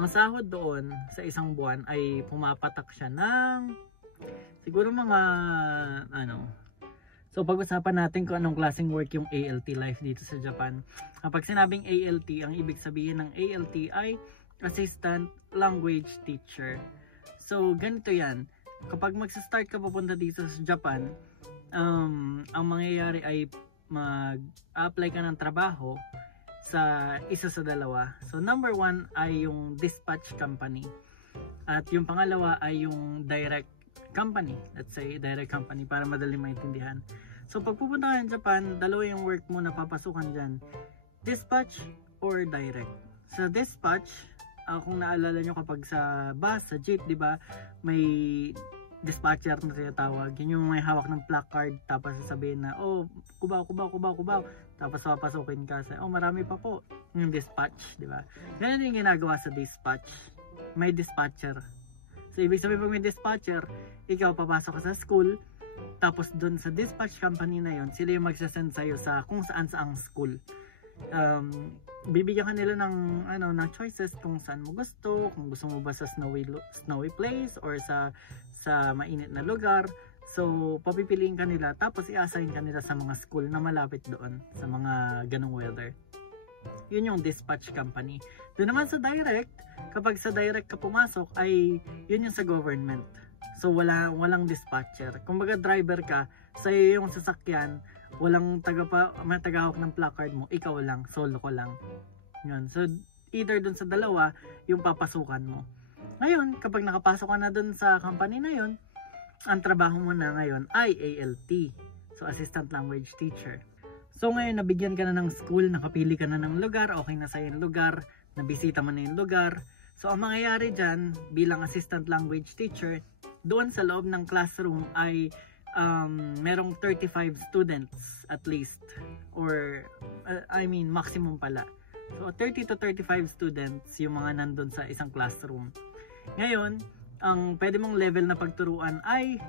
ang sahod doon sa isang buwan ay pumapatak siya ng siguro mga so pag-usapan natin kung anong klaseng work yung ALT life dito sa Japan. Kapag sinabing ALT, ang ibig sabihin ng ALT ay Assistant Language Teacher. So ganito yan, kapag magsa-start ka papunta dito sa Japan, ang mangyayari ay mag-apply ka ng trabaho sa isa sa dalawa. So number 1 ay yung dispatch company. At yung pangalawa ay yung direct company. Let's say direct company para madali maintindihan. So pag pupunta ka ng Japan, dalawa yung work mo na papasukan dyan. Dispatch or direct. Sa dispatch, kung naalala nyo kapag sa bus, sa jeep, di ba, may dispatcher na tinatawag. Yun yung may hawak ng placard, tapos sasabihin na, oh, kubaw. Tapos papasukin ka sa, oh, marami pa po. Yung dispatch, di ba? Ganyan yung ginagawa sa dispatch. May dispatcher. So, ibig sabihin pag may dispatcher, ikaw papasok ka sa school, tapos dun sa dispatch company na yon, sila yung magsasend sa'yo sa kung saan saang school. Bibigyan ka nila ng choices kung saan mo gusto, kung gusto mo ba sa snowy place or sa mainit na lugar. So papipiliin ka nila, tapos i-assign ka nila sa mga school na malapit doon sa mga ganong weather. Yun yung dispatch company. Doon naman sa direct, kapag sa direct ka pumasok ay yun yung sa government. So walang dispatcher. Kumbaga driver ka, sa'yo yung sasakyan, walang may tagahawak ng placard mo, ikaw lang, solo ko lang. Yun. So either dun sa dalawa yung papasukan mo. Ngayon, kapag nakapasok ka na dun sa company na yun, ang trabaho mo na ngayon ay ALT. So Assistant Language Teacher. So ngayon nabigyan ka na ng school, nakapili ka na ng lugar, okay na sa'yo yung lugar, nabisita mo na yung lugar. So ang mangyayari dyan bilang Assistant Language Teacher, doon sa loob ng classroom ay merong 35 students at least, or maximum pala. So 30 to 35 students yung mga nandun sa isang classroom. Ngayon, ang pwede mong level na pagturuan ay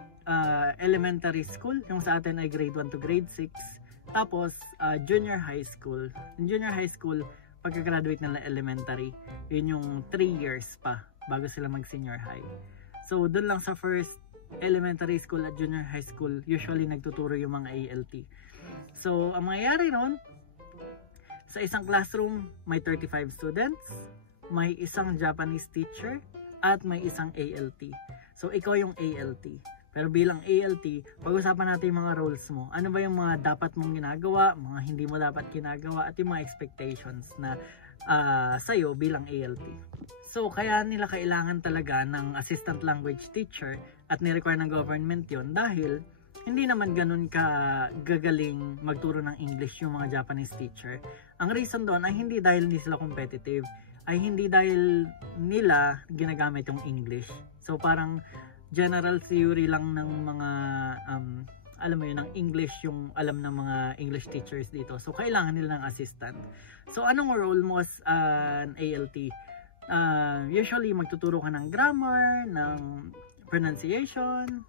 elementary school, yung sa atin ay grade 1 to grade 6. Tapos junior high school. In junior high school, pagka-graduate nila elementary, yun yung 3 years pa bago sila mag senior high. So doon lang sa first elementary school at junior high school, usually nagtuturo yung mga ALT. So ang mangyayari ron, sa isang classroom may 35 students, may isang Japanese teacher, at may isang ALT. So ikaw yung ALT. Pero bilang ALT, pag-usapan natin yung mga roles mo. Ano ba yung mga dapat mong ginagawa, mga hindi mo dapat ginagawa, at yung mga expectations na sa'yo bilang ALT. So kaya nila kailangan talaga ng Assistant Language Teacher at ni-require ng government yon dahil hindi naman ganun ka gagaling magturo ng English yung mga Japanese teacher. Ang reason doon ay hindi dahil hindi sila competitive, ay hindi dahil nila ginagamit yung English. So parang general theory lang ng mga alam mo yun, ng English yung alam ng mga English teachers dito. So kailangan nila ng assistant. So anong role mo as an ALT? Usually magtuturo ka ng grammar, ng pronunciation,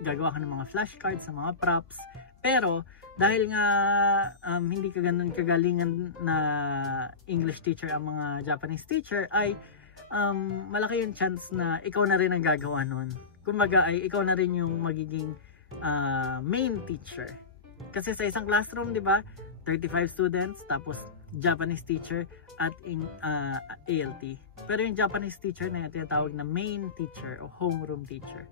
gagawa ka ng mga flashcards, ng mga props. Pero dahil nga hindi ka ganun kagalingan na English teacher ang mga Japanese teacher, ay malaki yung chance na ikaw na rin ang gagawa nun. Kumbaga ay ikaw na rin yung magiging main teacher. Kasi sa isang classroom, di ba, 35 students, tapos Japanese teacher at ALT. Pero yung Japanese teacher na yung tinatawag na main teacher o homeroom teacher.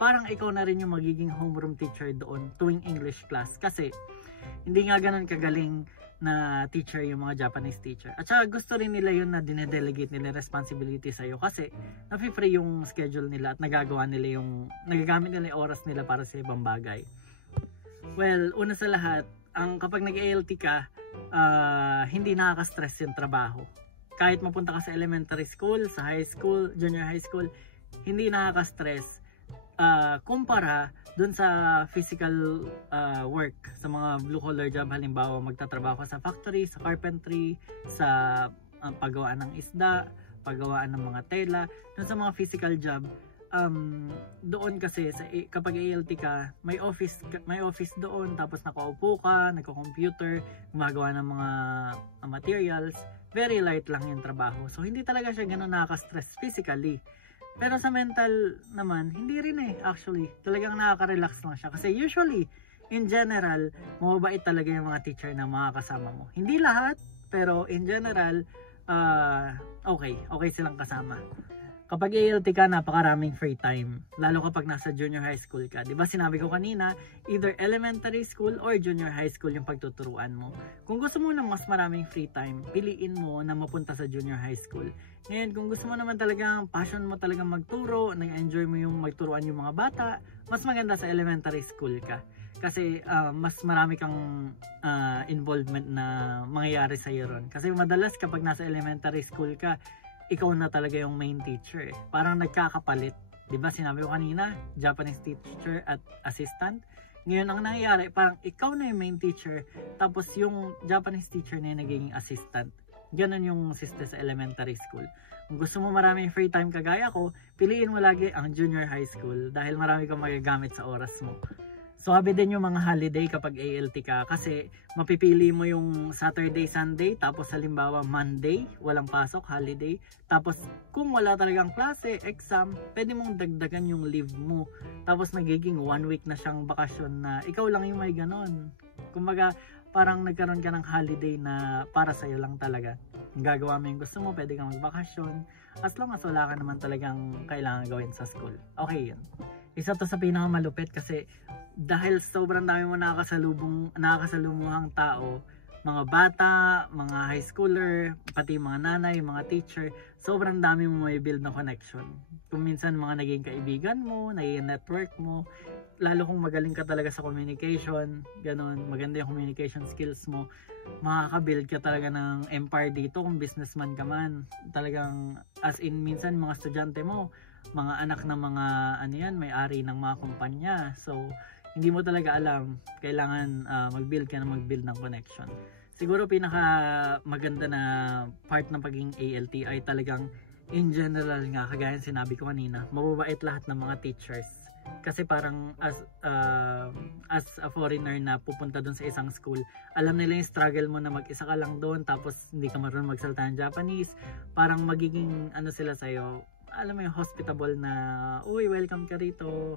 Parang ikaw na rin yung magiging homeroom teacher doon tuwing English class. Kasi hindi nga ganun kagaling na teacher yung mga Japanese teacher. At saka gusto rin nila yun na dinedelegate nila responsibility sa'yo kasi nafi-free yung schedule nila at nagagamit nila yung oras nila para sa ibang bagay. Well, una sa lahat, kapag nag-ALT ka, hindi nakaka-stress yung trabaho. Kahit mapunta ka sa elementary school, sa high school, junior high school, hindi nakaka-stress kumpara dun sa physical work, sa mga blue collar job. Halimbawa magtatrabaho ka sa factory, sa carpentry, sa paggawaan ng isda, paggawaan ng mga tela. Dun sa mga physical job, doon kasi kapag ALT ka, may office doon, tapos nakaupo ka, nagko-computer, gumagawa ng mga materials. very light lang yung trabaho. So hindi talaga siya ganun nakaka-stress physically. Pero sa mental naman, hindi rin actually. Talagang nakaka-relax lang siya. Kasi usually, in general, mababait talaga yung mga teacher na mga kasama mo. Hindi lahat, pero in general, okay silang kasama. Kapag ALT ka, napakaraming free time. Lalo kapag nasa junior high school ka. Diba sinabi ko kanina, either elementary school or junior high school yung pagtuturuan mo. Kung gusto mo na mas maraming free time, piliin mo na mapunta sa junior high school. Ngayon, kung gusto mo naman talagang passion mo talagang magturo, na-enjoy mo yung magturuan yung mga bata, mas maganda sa elementary school ka. Kasi mas marami kang involvement na mangyayari sa iyo ron. Kasi madalas kapag nasa elementary school ka, ikaw na talaga yung main teacher. Parang nagkakapalit. Diba sinabi ko kanina, Japanese teacher at assistant. Ngayon ang nangyayari, parang ikaw na yung main teacher, tapos yung Japanese teacher na yung nagiging assistant. Ganon yung system sa elementary school. Kung gusto mo maraming free time kagaya ko, piliin mo lagi ang junior high school dahil marami kang magagamit sa oras mo. Swabe din yung mga holiday kapag ALT ka kasi mapipili mo yung Saturday, Sunday, tapos halimbawa Monday, walang pasok, holiday. Tapos kung wala talagang klase, exam, pwede mong dagdagan yung leave mo. Tapos nagiging 1 week na siyang bakasyon na ikaw lang yung may ganon. Kumbaga parang nagkaroon ka ng holiday na para sa'yo lang talaga. Gagawa mo yung gusto mo, pwede kang magbakasyon. As long as wala ka naman talagang kailangan gawin sa school. Okay yun. Isa to sa pinakamalupit kasi dahil sobrang dami mo nakakasalumuhang tao, mga bata, mga high schooler, pati mga nanay, mga teacher, sobrang dami mo may build na connection. Kung minsan mga naging kaibigan mo, naging network mo, lalo kung magaling ka talaga sa communication, ganun, maganda yung communication skills mo, makaka-build ka talaga ng empire dito kung businessman ka man. Talagang, as in, minsan mga estudyante mo, mga anak ng mga, may-ari ng mga kumpanya. So, hindi mo talaga alam, kailangan mag-build ka na mag-build ng connection. Siguro pinaka maganda na part ng pagiging ALT ay talagang in general nga, kagaya sinabi ko kanina, mababait lahat ng mga teachers. Kasi parang as a foreigner na pupunta dun sa isang school, alam nila yung struggle mo na mag-isa ka lang doon tapos hindi ka marunong magsalita ng Japanese. Parang magiging sila sa'yo, alam mo yung hospitable na, uy, welcome ka rito,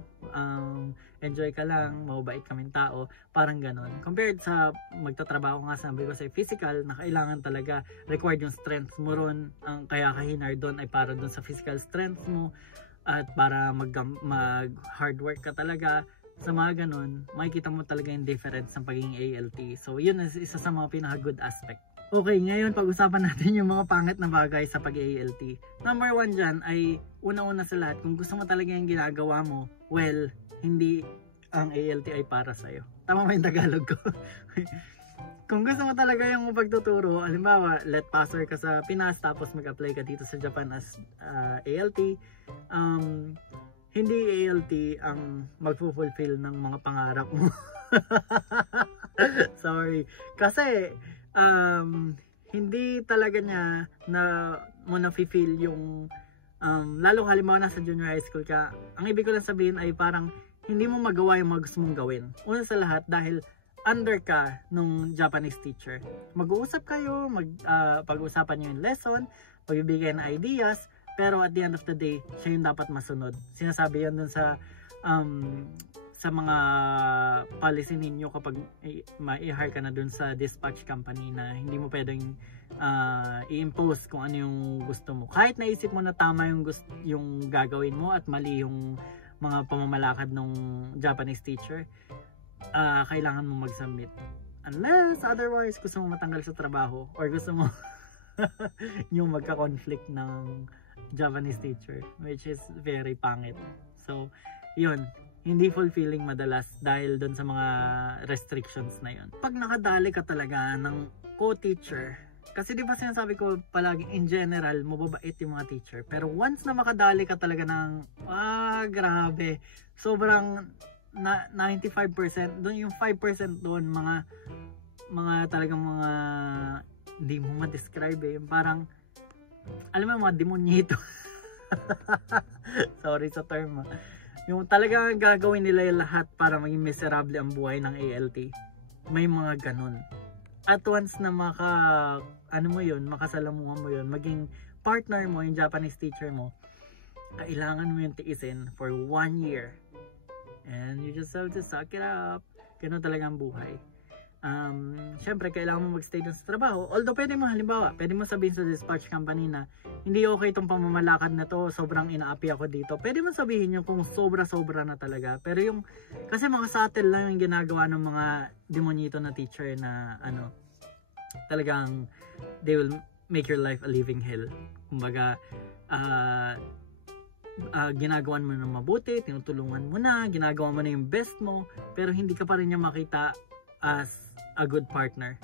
enjoy ka lang, mababait kaming tao, parang ganon. Compared sa magtatrabaho nga, sabi ko sa physical, na kailangan talaga required yung strength mo ron, kaya ka hinar doon ay para doon sa physical strength mo, at para mag hard work ka talaga. Sa mga ganon, makikita mo talaga yung difference ng pagiging ALT. So yun is isa sa mga pinaka good aspect. Okay, ngayon pag-usapan natin yung mga pangit na bagay sa pag-ALT. Number 1 dyan ay una-una sa lahat, kung gusto mo talaga yung ginagawa mo, well, hindi ang ALT ay para sa'yo. Tama ba yung Tagalog ko? Kung gusto mo talaga yung pagtuturo, halimbawa, let passer ka sa Pinas tapos mag-apply ka dito sa Japan as ALT, hindi ALT ang mag-fulfill ng mga pangarap mo. Sorry. Kasi, hindi talaga niya na mo na-feel yung lalo halimbawa nasa junior high school ka, ang ibig ko lang sabihin ay parang hindi mo magawa yung mga gusto mong gawin. Una sa lahat dahil under ka nung Japanese teacher. Mag-uusap kayo, pag-uusapan nyo yung lesson, pagbibigay ng ideas, pero at the end of the day, siya yung dapat masunod. Sinasabi yan dun sa mga policy ninyo kapag ma-hire ka na dun sa dispatch company na hindi mo pwedeng i-impose kung ano yung gusto mo. Kahit naisip mo na tama yung gagawin mo at mali yung mga pamamalakad ng Japanese teacher, kailangan mo mag-submit. Unless otherwise gusto mo matanggal sa trabaho or gusto mo yung magka-conflict ng Japanese teacher, which is very pangit. So, yun. Hindi fulfilling madalas dahil doon sa mga restrictions na yun. Pag nakadali ka talaga ng co-teacher, kasi di ba sinasabi ko palagi in general, mababait yung mga teacher. Pero once na makadali ka talaga ng, grabe, sobrang 95%, doon yung 5% doon, mga talagang mga, hindi mo ma-describe yung parang, alam mo mga demonyito. Sorry sa term yung talagang gagawin nila yung lahat para maging miserable ang buhay ng ALT. May mga ganun. At once na ano mo yun, makasalamuhan mo yun, maging partner mo, yung Japanese teacher mo, kailangan mo yung tiisin for 1 year. And you just have to suck it up. Ganun talaga ang buhay. Syempre, kailangan mo magstay dun sa trabaho. Although, pwede mo, halimbawa, pwede mo sabihin sa dispatch company na hindi okay itong pamamalakad na to, sobrang inaapi ako dito. Pwede mo sabihin yung kung sobra-sobra na talaga. Pero yung, kasi mga subtle lang yung ginagawa ng mga demonyito na teacher na, ano, talagang, they will make your life a living hell. Kumbaga, ginagawan mo na mabuti, tinutulungan mo na, ginagawa mo na yung best mo, pero hindi ka pa rin niya makita as a good partner.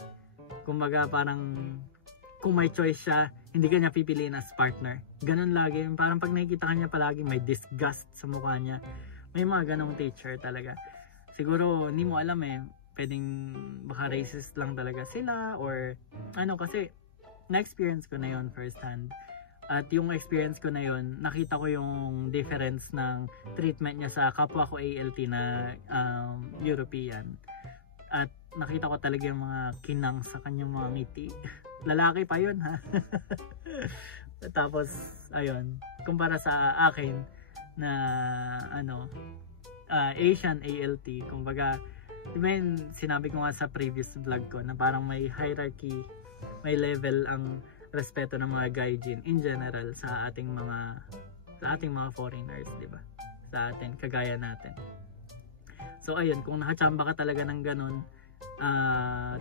Kumbaga parang kung may choice siya, hindi ka niya pipiliin as partner. Ganun lagi, parang pag nakikita ka niya palagi may disgust sa mukha niya. May mga ganong teacher talaga. Siguro hindi mo alam pwedeng baka racist lang talaga sila or ano, kasi na-experience ko na yon first hand. At yung experience ko na yon, nakita ko yung difference ng treatment niya sa kapwa ko ALT na European. At nakita ko talaga yung mga kinang sa kanyang mga ngiti. Lalaki pa yun, ha? Tapos, ayun, kumpara sa akin na Asian ALT, kumbaga, sinabi ko nga sa previous vlog ko na parang may hierarchy, may level ang respeto ng mga gaijin in general sa ating mga foreigners, di ba? Sa atin, kagaya natin. So ayun, kung nakachamba ka talaga ng ganun,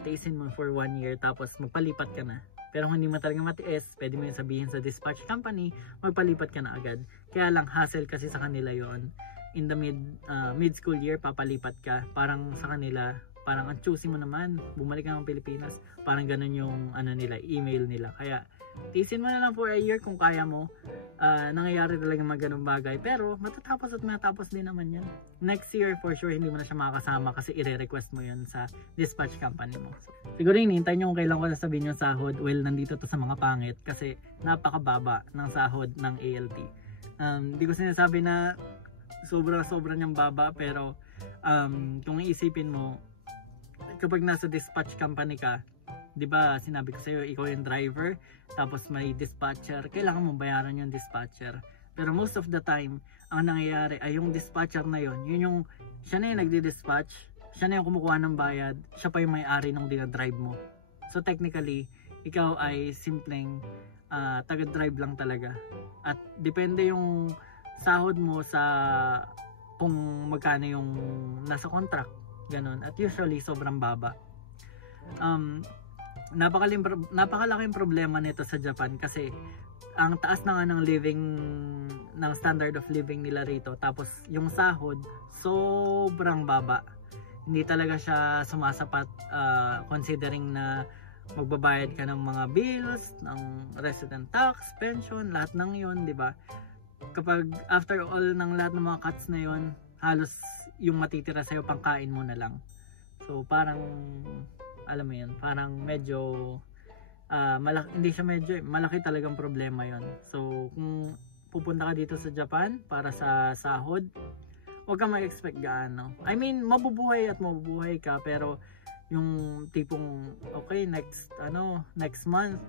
tiisin mo for 1 year tapos magpalipat ka na. Pero kung hindi mo talaga matiis, pwede mo yung sabihin sa dispatch company, magpalipat ka na agad. Kaya lang hassle kasi sa kanila yon. In the mid school year, papalipat ka. Parang sa kanila, parang ang choosy mo naman, bumalik ka ng Pilipinas. Parang ganun yung nila, email nila. Kaya tiisin mo na lang for a year kung kaya mo. Nangyayari talaga mga ganung bagay, pero matatapos at matatapos din naman yan. Next year for sure hindi mo na siya makakasama kasi i-request mo yun sa dispatch company mo. Siguro hinihintay nyo kung kailan ko sasabihin yung sahod. Well, nandito to sa mga pangit kasi napakababa ng sahod ng ALT. Hindi ko sinasabi na sobra niyang baba, pero kung iisipin mo, kapag nasa dispatch company ka, di ba sinabi ko sa'yo, ikaw yung driver, tapos may dispatcher, kailangan mo bayaran yung dispatcher. Pero most of the time, ang nangyayari ay yung dispatcher na yun yung, siya na yung nagdi-dispatch, siya na yung kumukuha ng bayad, siya pa yung may-ari ng dinadrive mo. So technically, ikaw ay simpleng taga-drive lang talaga. At depende yung sahod mo sa kung magkano yung nasa contract. Ganun. At usually, sobrang baba. Napakalaking problema nito sa Japan kasi ang taas na nga ng standard of living nila rito, tapos yung sahod sobrang baba. Hindi talaga siya sumasapat considering na magbabayad ka ng mga bills, ng resident tax, pension, lahat ng yun, di ba? Kapag after all ng lahat ng mga cuts na yun, halos yung matitira sa'yo pangkain mo na lang. So parang alam mo yun, parang medyo malaki talagang problema yon. So kung pupunta ka dito sa Japan para sa sahod, huwag kang mag-expect gaano. I mean, mabubuhay ka, pero yung tipong okay, next month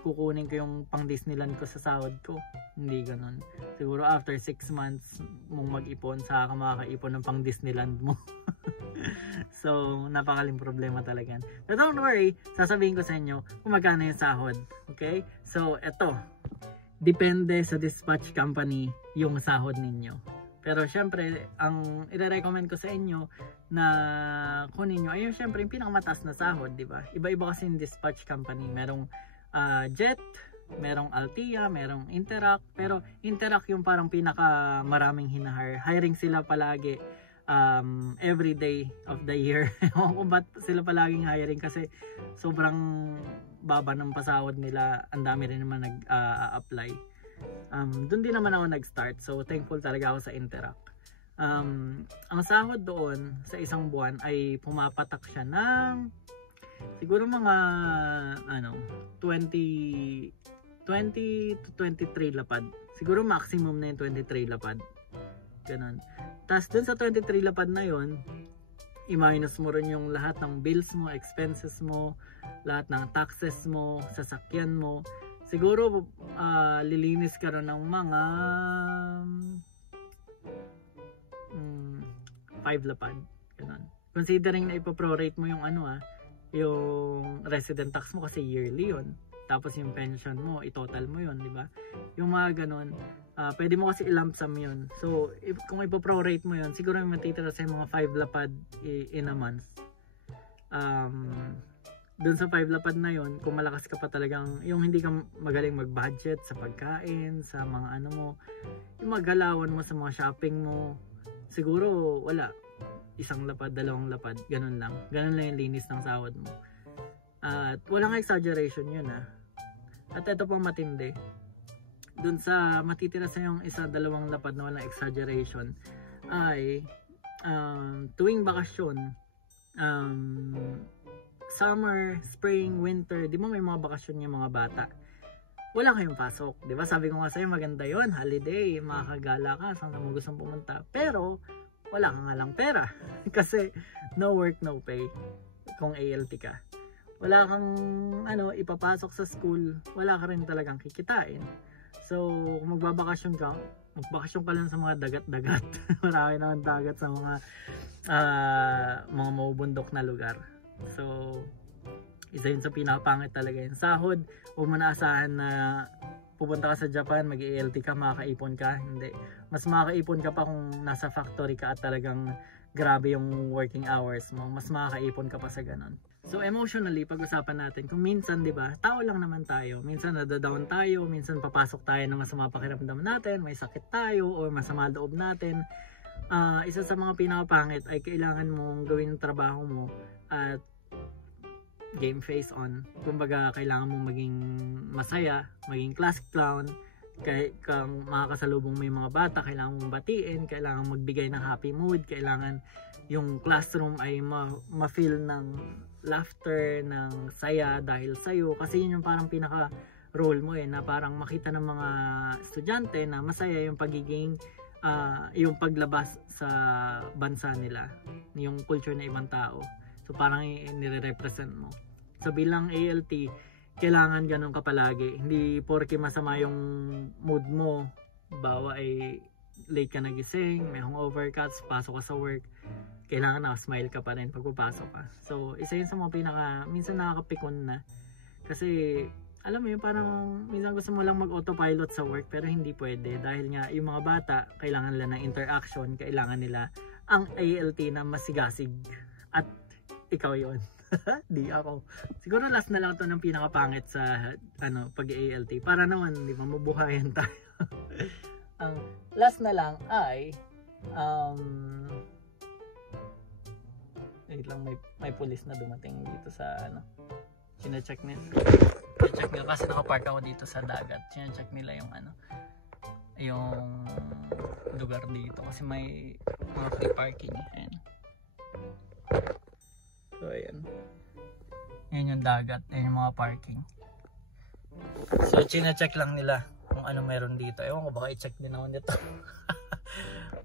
kukunin ko yung pang Disneyland ko sa sahod ko. Hindi ganun. Siguro after 6 months mong mag-ipon, saka ka makakaipon ng pang Disneyland mo. So, napakaling problema talaga. But don't worry, sasabihin ko sa inyo kung magkano yung sahod. Okay? So, eto. Depende sa dispatch company yung sahod ninyo. Pero syempre, ang i-recommend ko sa inyo na kunin nyo, ayun syempre yung pinakamataas na sahod, di ba? Iba-iba kasi yung dispatch company. Merong Jet, merong Altia, merong Interact. Pero Interact yung parang pinaka maraming hinahire. Hiring sila palagi every day of the year. Kung ba't sila palaging hiring kasi sobrang baba ng pasahod nila. Ang dami rin naman nag-apply. Doon din naman ako nag-start. So thankful talaga ako sa Interact. Ang sahod doon sa isang buwan ay pumapatak siya ng siguro mga 20 to 23 lapad. Siguro maximum na yung 23 lapad. Ganun. Tapos dun sa 23 lapad na yon, i-minus mo rin yung lahat ng bills mo, expenses mo, lahat ng taxes mo, sasakyan mo. Siguro lilinis ka rin ng mga 5 lapad. Ganun. Considering na ipo-prorate mo yung yung resident tax mo kasi yearly yun. Tapos yung pension mo, i-total mo yun, di ba? Yung mga ganun, pwede mo kasi i-lump sum yun. So, kung ipo-prorate mo yun, siguro may matitira sa mga 5 lapad in a month. Dun sa 5 lapad na yun, kung malakas ka pa talagang, yung hindi ka magaling mag-budget sa pagkain, sa mga mo, yung maggalawan mo sa mga shopping mo, siguro wala. 1 lapad, 2 lapad, ganun lang. Ganun lang yung linis ng sahod mo. At walang exaggeration yun At ito pang matindi. Dun sa matitira sa yung 1-2 lapad na walang exaggeration ay tuwing bakasyon, summer, spring, winter, di ba may mga bakasyon yung mga bata? Wala kayong pasok, di ba? Sabi ko nga sa'yo, maganda yon, holiday, makakagala ka, saan ka mo gustong pumunta. Pero, wala ka nga lang pera. Kasi, no work, no pay. Kung ALT ka. Wala kang ipapasok sa school, wala ka rin talagang kikitain. So, kung magbabakasyon ka lang sa mga dagat-dagat. Marami naman dagat sa mga mabubundok na lugar. So, isa yun sa pinakapangit talaga yung sahod. Huwag mo na asahan na pupunta ka sa Japan, mag-ALT ka, makakaipon ka. Hindi. Mas makakaipon ka pa kung nasa factory ka at talagang grabe yung working hours mo. Mas makakaipon ka pa sa ganun. So emotionally, pag-usapan natin, kung minsan, di ba, tao lang naman tayo. Minsan nadadown tayo, minsan papasok tayo ng masama pakiramdam natin, may sakit tayo, o masama loob natin. Isa sa mga pinakapangit ay kailangan mong gawin yung trabaho mo at game face on. Kumbaga, kailangan mong maging masaya, maging class clown. Kung makakasalubong mo yung mga bata, kailangan mong batiin, kailangan magbigay ng happy mood, kailangan yung classroom ay ma-feel ng laughter, ng saya dahil sa'yo. Kasi yun yung parang pinaka role mo na parang makita ng mga estudyante na masaya yung pagiging yung paglabas sa bansa nila, yung culture ng ibang tao. So parang nire-represent mo. So bilang ALT, kailangan ganun ka palagi. Hindi porke masama yung mood mo, bawa ay late ka nagising, may hangover ka, pasok ka sa work, kailangan smile ka pa rin pag pupasok ka. So isa yun sa mga minsan nakakapikon na. Kasi alam mo yun, parang minsan gusto mo lang mag-autopilot sa work pero hindi pwede. Dahil nga yung mga bata, kailangan nila ng interaction, kailangan nila ang ALT na masigasig. At ikaw yun. Di ako. Siguro last na lang ito ng pinakapangit sa pag-ALT. Para naman, di ba, mabuhayan tayo. Ang last na lang ay wait lang, may pulis na dumating dito sa chine-check nila. Chine-check nila kasi nakapark ako dito sa dagat. Chine-check nila yung lugar dito kasi may mga free parking. Ayan. So ayan. Ayan yung dagat, ayan yung mga parking. So chine-check lang nila kung ano meron dito. Ewan ko, baka i-check din ako nito.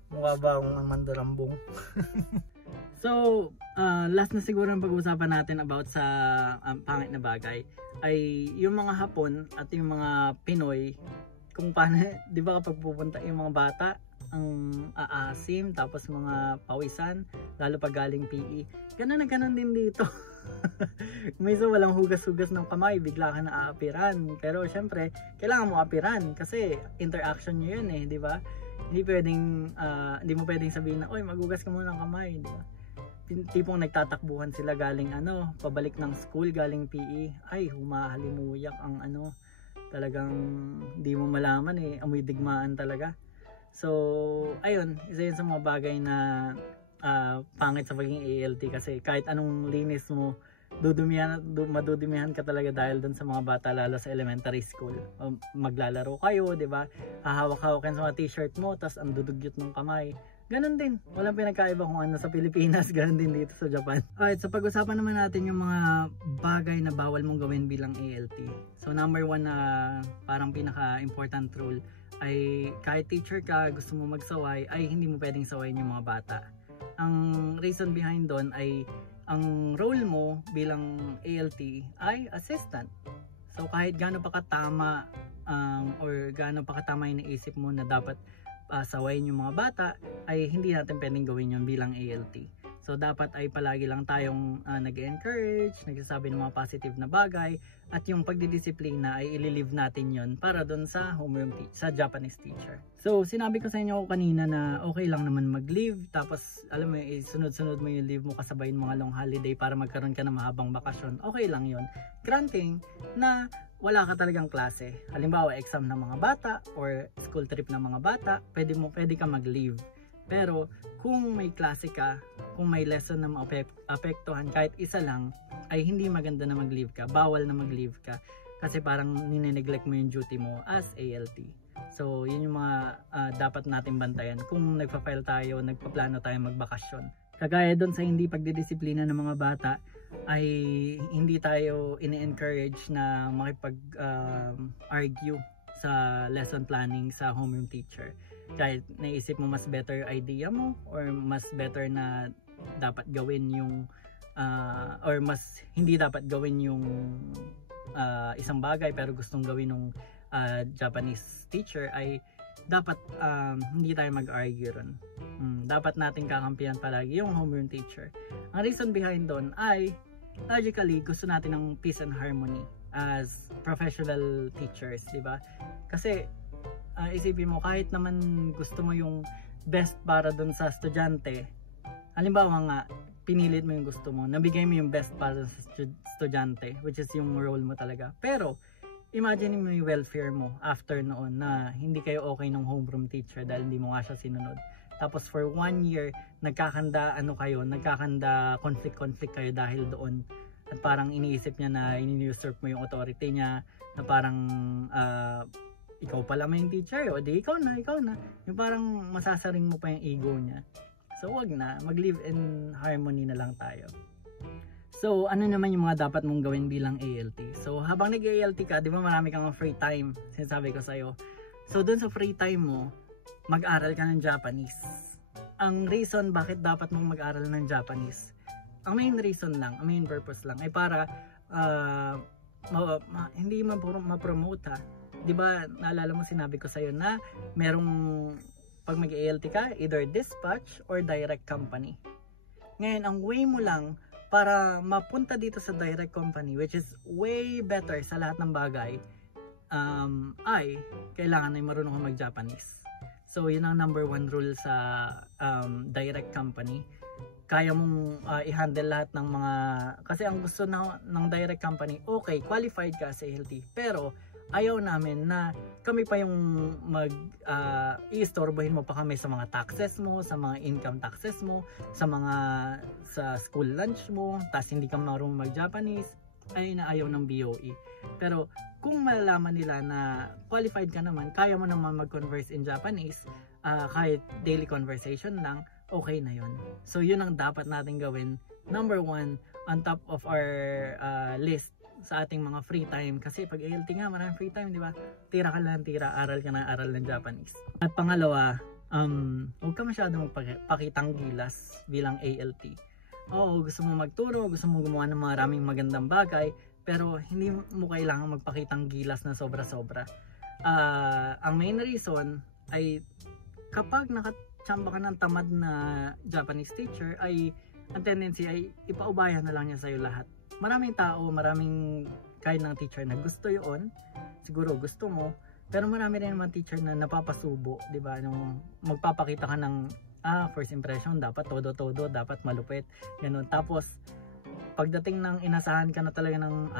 Mukha ba akong mandarambong? So, last na siguro ang pag-uusapan natin about sa pangit na bagay ay yung mga Hapon at yung mga Pinoy, kung paano, di ba kapag pupunta yung mga bata, ang aasim, tapos mga pawisan, lalo pag galing PE, ganun na ganun din dito. Minsan walang hugas-hugas ng kamay, bigla ka na aapiran. Pero syempre, kailangan mo apiran kasi interaction nyo yun di ba? Hindi mo pwedeng sabihin na, oy, maghugas ka muna ng kamay, di ba? Tipong nagtatakbuhan sila galing pabalik ng school, galing PE, ay humahalimuyak ang talagang di mo malaman amoy digmaan talaga. So ayun, isa yun sa mga bagay na pangit sa pagiging ALT kasi kahit anong linis mo, madudumihan ka talaga dahil dun sa mga bata, lalo sa elementary school. Maglalaro kayo, di ba? Hahawak-hawakin sa mga t-shirt mo, tas ang dudugyot ng kamay. Ganon din. Walang pinagkaiba kung ano sa Pilipinas, ganon din dito sa Japan. Alright, so pag-usapan naman natin yung mga bagay na bawal mong gawin bilang ALT. So number 1 na parang pinaka-important rule ay kahit teacher ka, gusto mo magsaway, ay hindi mo pwedeng sawayin yung mga bata. Ang reason behind doon ay ang role mo bilang ALT ay assistant. So kahit gaano pa katama or gaano pa katama yung naisip mo na dapat sawayin yung mga bata, ay hindi natin pwedeng gawin yun bilang ALT. So dapat ay palagi lang tayong nag-encourage, nagsasabi ng mga positive na bagay, at yung pagdidisiplina ay ililive natin yon para doon sa sa Japanese teacher. So sinabi ko sa inyo kanina na okay lang naman mag-leave, tapos alam mo sunod-sunod mo yung leave mo kasabay ng mga long holiday para magkaroon ka ng mahabang bakasyon. Okay lang yon. Granting na wala ka talagang klase. Halimbawa exam ng mga bata or school trip ng mga bata, pwede ka mag-leave. Pero kung may klase ka, kung may lesson na maapektuhan kahit isa lang, ay hindi maganda na mag-leave ka. Bawal na mag-leave ka kasi parang nineneglect mo yung duty mo as ALT. So yun yung mga dapat natin bantayan kung nagpa-file tayo, nagpaplano tayo magbakasyon. Kagaya doon sa hindi pagdidisiplina ng mga bata, ay hindi tayo ini-encourage na makipag-argue sa lesson planning sa homeroom teacher. Kahit naisip mo mas better idea mo or mas better na dapat gawin yung or mas hindi dapat gawin yung isang bagay pero gustong gawin ng Japanese teacher, ay dapat hindi tayo mag-argue ron. Dapat natin kakampihan palagi yung homeroom teacher. Ang reason behind doon ay logically gusto natin ng peace and harmony as professional teachers, di ba? Kasi isipin mo, kahit naman gusto mo yung best para dun sa estudyante, halimbawa nga, pinilit mo yung gusto mo, nabigay mo yung best para sa estudyante, which is yung role mo talaga. Pero, imagine mo yung welfare mo after noon na hindi kayo okay ng homeroom teacher dahil hindi mo nga siya sinunod. Tapos for 1 year, nagkakanda conflict kayo dahil doon. At parang iniisip niya na ini-usurp mo yung authority niya, na parang ikaw pala may teacher, o di ikaw na. Yung parang masasaring mo pa yung ego niya. So wag na, mag-live in harmony na lang tayo. So ano naman yung mga dapat mong gawin bilang ALT? So habang nag-ALT ka, di ba marami kang free time, sinasabi ko sa'yo. So dun sa free time mo, mag-aral ka ng Japanese. Ang reason bakit dapat mong mag-aral ng Japanese, ang main reason lang, ang main purpose lang, ay para hindi ma-promote ha. Di ba, naalala mo sinabi ko sa'yo na merong pag mag-ALT ka, either dispatch or direct company. Ngayon, ang way mo lang para mapunta dito sa direct company, which is way better sa lahat ng bagay, ay kailangan ay marunong kang mag-Japanese. So, yun ang number 1 rule sa direct company. Kaya mong i-handle lahat ng mga, kasi ang gusto ng direct company, okay, qualified ka sa ALT, pero ayaw namin na kami pa yung i-istorbohin mo pa kami sa mga taxes mo, sa mga income taxes mo, sa school lunch mo, tas hindi ka marunong mag-Japanese, ay naayaw ng BOE. Pero kung malalaman nila na qualified ka naman, kaya mo naman mag-converse in Japanese, kahit daily conversation lang, okay na yun. So yun ang dapat natin gawin. Number 1 on top of our list sa ating mga free time, kasi pag ALT nga maraming free time, di ba? Tira ka lang, aral ka na aral ng Japanese. At pangalawa, huwag ka masyadong magpakitang gilas bilang ALT. Oo, gusto mo magturo, gusto mo gumawa ng maraming magandang bagay, pero hindi mo kailangan magpakitang gilas na sobra-sobra. Ang main reason ay kapag nakachamba ka ng tamad na Japanese teacher, ay ang tendency ay ipaubayan na lang niya sa'yo lahat. Maraming tao, maraming kind ng teacher na gusto yun, siguro gusto mo, pero marami rin naman teacher na napapasubo, di ba? Nung magpapakita ka ng first impression, dapat todo-todo, dapat malupit, ganun. Tapos pagdating ng inasahan ka na talaga ng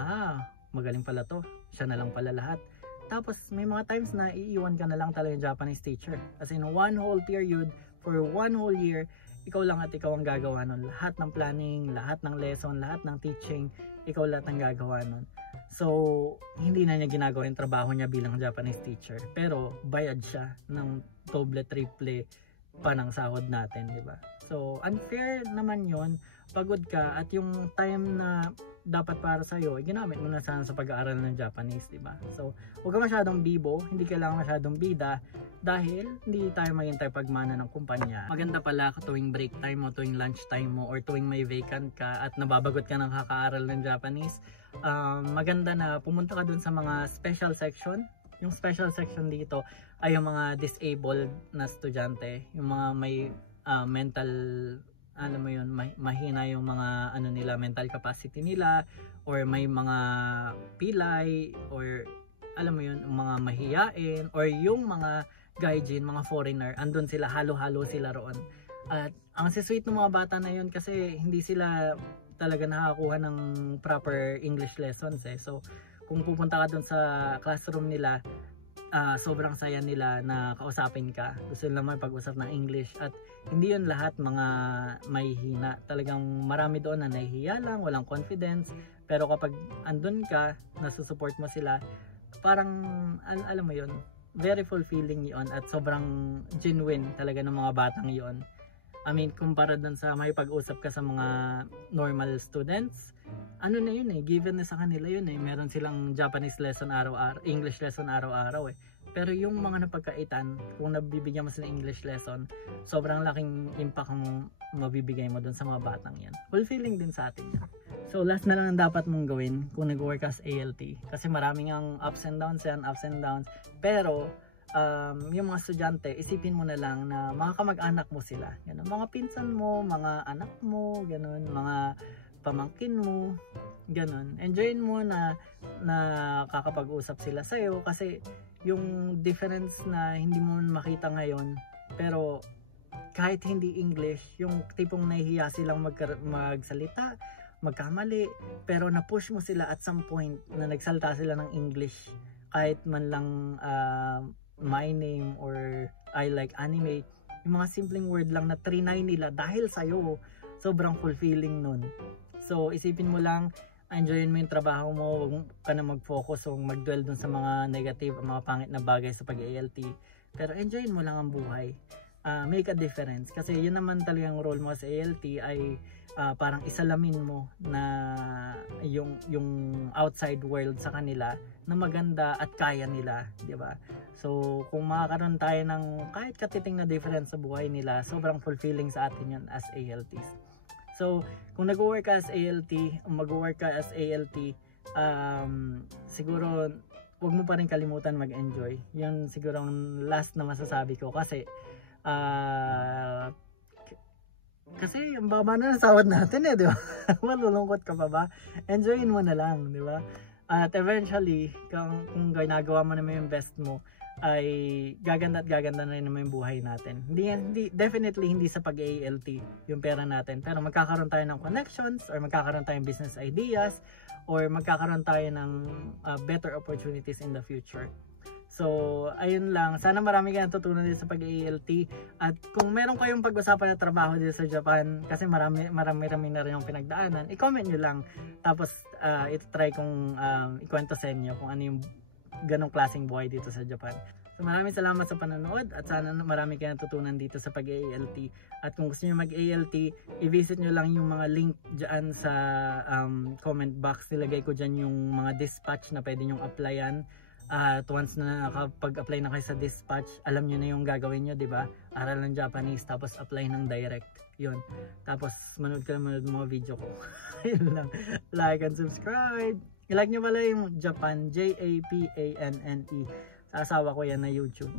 magaling pala to, siya na lang pala lahat. Tapos may mga times na iiwan ka na lang talaga yung Japanese teacher. As in 1 whole period, for 1 whole year, ikaw lang at ikaw ang gagawa nun. Lahat ng planning, lahat ng lesson, lahat ng teaching, ikaw lahat ang gagawa nun. So, hindi na niya ginagawa yung trabaho niya bilang Japanese teacher. Pero, bayad siya ng doble, triple pa ng sahod natin, di ba? So unfair naman yon, pagod ka at yung time na dapat para sa iyo, ginamit mo na sana sa pag-aaral ng Japanese, di ba? So huwag ka masyadong bibo, hindi kailangan masyadong bida dahil hindi tayo maghintay pagmana ng kumpanya. Maganda pala tuwing break time mo, tuwing lunch time mo, or tuwing may vacant ka at nababagot ka ng kakaaral ng Japanese, maganda na pumunta ka dun sa mga special section. Yung special section dito ay yung mga disabled na estudyante, yung mga may mental, alam mo yun, mahina yung mga ano nila, mental capacity nila, or may mga pilay, or alam mo yun, mga mahiyain, or yung mga gaijin, mga foreigner, andun sila, halo-halo sila roon. At ang sweet ng mga bata na yun kasi hindi sila talaga nakakuha ng proper English lessons eh. So kung pupunta ka dun sa classroom nila, sobrang saya nila na kausapin ka. Gusto nila may pag-usap ng English at hindi yun lahat mga mahihina. Talagang marami doon na nahihiya lang, walang confidence. Pero kapag andun ka, nasusupport mo sila, parang alam mo yun, very fulfilling yun at sobrang genuine talaga ng mga batang yun. I mean, kumpara dun sa may pag-usap ka sa mga normal students, ano na yun eh, given na sa kanila yun eh. Meron silang Japanese lesson araw-araw, English lesson araw-araw eh. Pero yung mga napagkaitan, kung nabibigyan mo sila English lesson, sobrang laking impact ang mabibigay mo dun sa mga batang yan. Fulfilling din sa atin yan. So last na lang ang dapat mong gawin kung nag-work as ALT. Kasi maraming ang ups and downs yan, ups and downs. Pero yung mga estudyante, isipin mo na lang na mga kamag-anak mo sila. Yan, mga pinsan mo, mga anak mo, ganun, mga pamangkin mo, ganun. Enjoyin mo na kakapag-usap sila sa'yo kasi yung difference na hindi mo makita ngayon, pero kahit hindi English, yung tipong nahihiya silang magsalita, magkamali, pero na-push mo sila at some point na nagsalita sila ng English, kahit man lang my name or I like anime, yung mga simpleng word lang na trinay nila dahil sa'yo, sobrang fulfilling nun. So isipin mo lang, enjoyin mo yung trabaho mo, huwag ka na mag-focus o mag-dwell dun sa mga negative, mga pangit na bagay sa pag-ALT, pero enjoyin mo lang ang buhay. Make a difference kasi yun naman talagang role mo sa ALT ay parang isalamin mo na yung outside world sa kanila na maganda at kaya nila, di ba? So kung makakaroon tayo ng kahit katiting na difference sa buhay nila, sobrang fulfilling sa atin yun as ALTs. So kung nag-work ka as ALT, mag-work ka as ALT, siguro wag mo pa rin kalimutan mag-enjoy. Yun siguro ang last na masasabi ko kasi kasi ang baba na ng sahod natin eh, di ba? Malulungkot ka pa ba? Enjoyin mo na lang, di ba? At eventually, kung ginagawa mo naman yung best mo, ay gaganda at gaganda na rin naman yung buhay natin. Definitely hindi sa pag-ALT yung pera natin, pero magkakaroon tayo ng connections or magkakaroon tayo ng business ideas or magkakaroon tayo ng better opportunities in the future. So, ayun lang. Sana marami kayong natutunan dito sa pag-ALT. At kung meron kayong pag-usapan na trabaho dito sa Japan, kasi marami na rin yung pinagdaanan, i-comment nyo lang. Tapos, ito-try kong ikwento sa inyo kung ano yung ganong klaseng buhay dito sa Japan. So, maraming salamat sa panonood at sana marami kayong natutunan dito sa pag-ALT. At kung gusto nyo mag-ALT, i-visit nyo lang yung mga link dyan sa comment box. Nilagay ko dyan yung mga dispatch na pwede nyong applyan. At once na nakapag-apply na kayo sa dispatch, alam nyo na yung gagawin nyo, di ba? Aral ng Japanese, tapos apply ng direct. Yun. Tapos manood ng mga video ko. Yun lang. Like and subscribe. I-like nyo pala yung Japan, J-A-P-A-N-N-E. Sa asawa ko yan na YouTube.